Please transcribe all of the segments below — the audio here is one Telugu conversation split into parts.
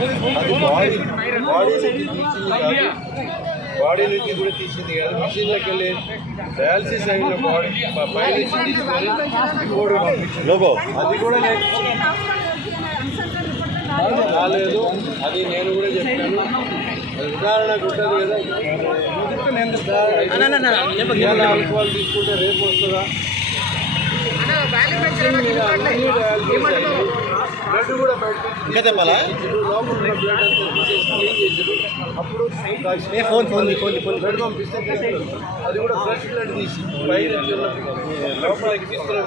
అది బాడీ నుంచి తీసింది కాదు, బాడీ నుంచి కూడా తీసింది కాదు, మిషన్లోకి వెళ్ళి డయాలసిస్ అయిన బాడీ పై నుంచి తీసుకొని రిపోర్ట్ పంపించారు. అది కూడా రాలేదు. అది నేను కూడా చెప్పాను. ఉదాహరణకు ఉంటుంది కదా, ఆల్కహాల్ తీసుకుంటే రేపు వస్తుందా, బ్లడ్ కూడా బయట లోపల ఉన్న బ్లడ్ అంతా క్లీన్ చేసారు. అప్పుడు బ్లడ్ పంపిస్తే అది కూడా ఫ్రెష్ బ్లడ్ తీసి పై నుంచి ఉన్న లోపల ఎక్కిస్తున్న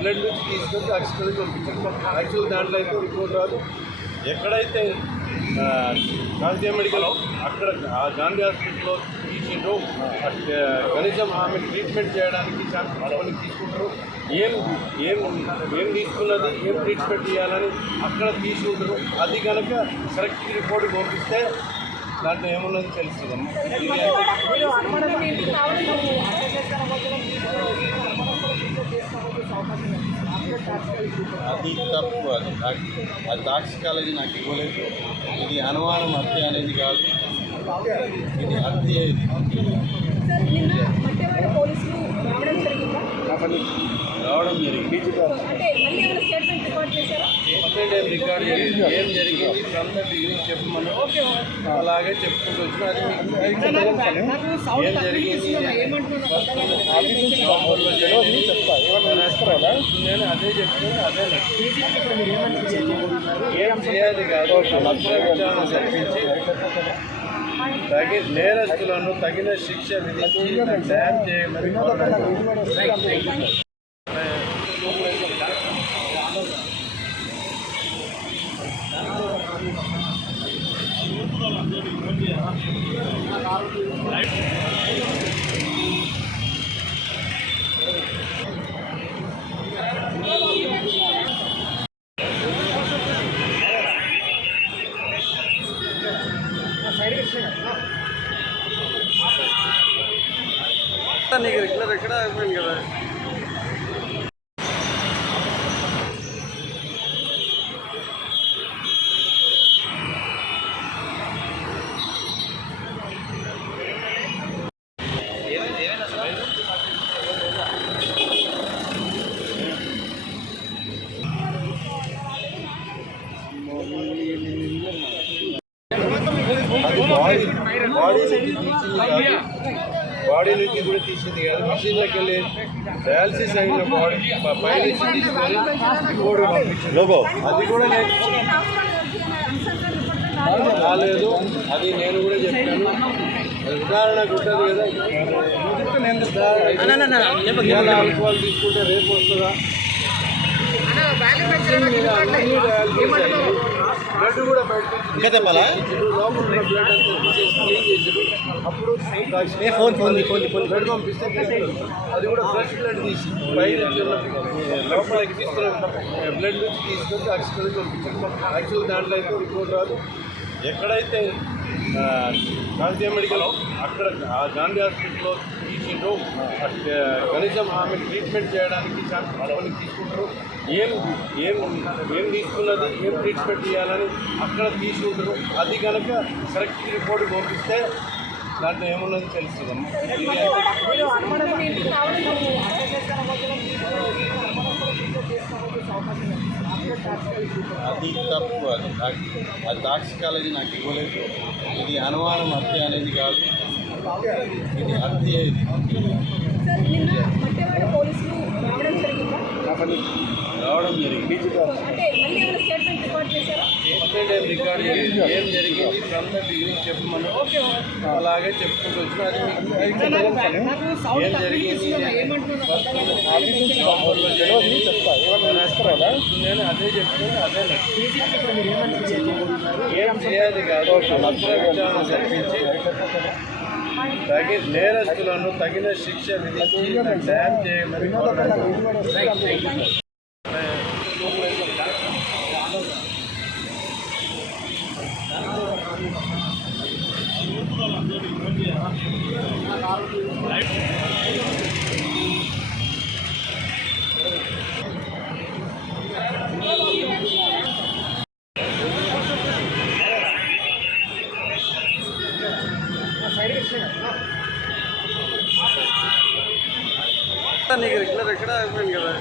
బ్లడ్ నుంచి తీసుకొని అక్షరాలు పంపించారు. యాక్చువల్ దాంట్లో అయితే రిపోర్ట్ రాదు. ఎక్కడైతే గాంధీ మెడికల్ అక్కడ ఆ గాంధీ హాస్పిటల్లో తీసిండ్రు, కనీసం ఆమె ట్రీట్మెంట్ చేయడానికి కొన్ని తీసుకుంటారు. ఏం తీసుకున్నది, ఏం ట్రీట్మెంట్ చేయాలని అక్కడ తీసుకుంటారు. అది కనుక కరెక్ట్ రిపోర్ట్ పంపిస్తే దాంట్లో ఏమున్నది తెలుస్తుందమ్మా. అది తప్పు. అది టాక్సికాలజీ నాకు ఇవ్వలేదు. ఇది అనుమానం హత్య అనేది కాదు, ఇది హత్య. రావడం జరిగింది. స్టేట్మెంట్ ఏం రికార్డ్ చేయండి, ఏం జరిగింది ఫ్రమ్ ద బిగినింగ్ చెప్పమని అలాగే చెప్పుకుంటూ వచ్చిన. అది మీకు ఏం జరిగింది నేను అదే చెప్తున్నాను. అదే ఏం చేయాలి కాదు, విచారణ జరిపించి నేరస్తులను తగిన శిక్ష విధించి న్యాయం చేయమని నీకు ఎక్కడ అయిపోయింది కదా. అది బాడీ నుంచి తీసింది కాదు, బాడీ నుంచి కూడా తీసింది కాదు, మిషన్లోకి వెళ్ళి డయాలసిస్ అయిన బాడీ పై నుంచి తీసుకొని రిపోర్ట్ పంపించారు. అది కూడా రాలేదు. అది నేను కూడా చెప్పాను. ఉదాహరణకు ఉంటుంది కదా, ఆల్కహాల్ తీసుకుంటే రేపు వస్తుందా, బ్లడ్ కూడా బయట లోపల ఉన్న బ్లడ్ అంతా క్లీన్ చేసారు. అప్పుడు బ్లడ్ పంపిస్తే అది కూడా ఫ్రెష్ బ్లడ్ తీసి పై నుంచి ఉన్న లోపల ఎక్కిస్తున్న బ్లడ్ నుంచి తీసుకొని అక్షరాలు పంపించారు. యాక్చువల్ దాంట్లో అయితే రిపోర్ట్ రాదు. ఎక్కడైతే గాంధీ మెడికల్ అక్కడ ఆ గాంధీ హాస్పిటల్లో తీసిండ్రు, కనీసం ఆమె ట్రీట్మెంట్ చేయడానికి కొన్ని తీసుకుంటారు. ఏం తీసుకున్నది, ఏం ట్రీట్మెంట్ చేయాలని అక్కడ తీసుకుంటారు. అది కనుక కరెక్ట్ రిపోర్ట్ పంపిస్తే దాంట్లో ఏమున్నది తెలుస్తుందమ్మా. అది తప్పు. అది టాక్సికాలజీ నాకు ఇవ్వలేదు. ఇది అనుమానం హత్య అనేది కాదు, ఇది హత్య. రావడం జరిగింది. స్టేట్మెంట్ ఏం రికార్డ్ చేయండి, ఏం జరిగింది ఫ్రమ్ ద బిగినింగ్ చెప్పమని అలాగే చెప్పుకుంటూ వచ్చిన. అది మీకు ఏం జరిగింది నేను అదే చెప్తున్నాను. అదే ఏం చేయాలి కాదు, విచారణ జరిపించి నేరస్తులను తగిన శిక్ష విధించి న్యాయం చేయమని నీకు రెగ్యులర్ ఎక్కడ అయిపోయింది కదా.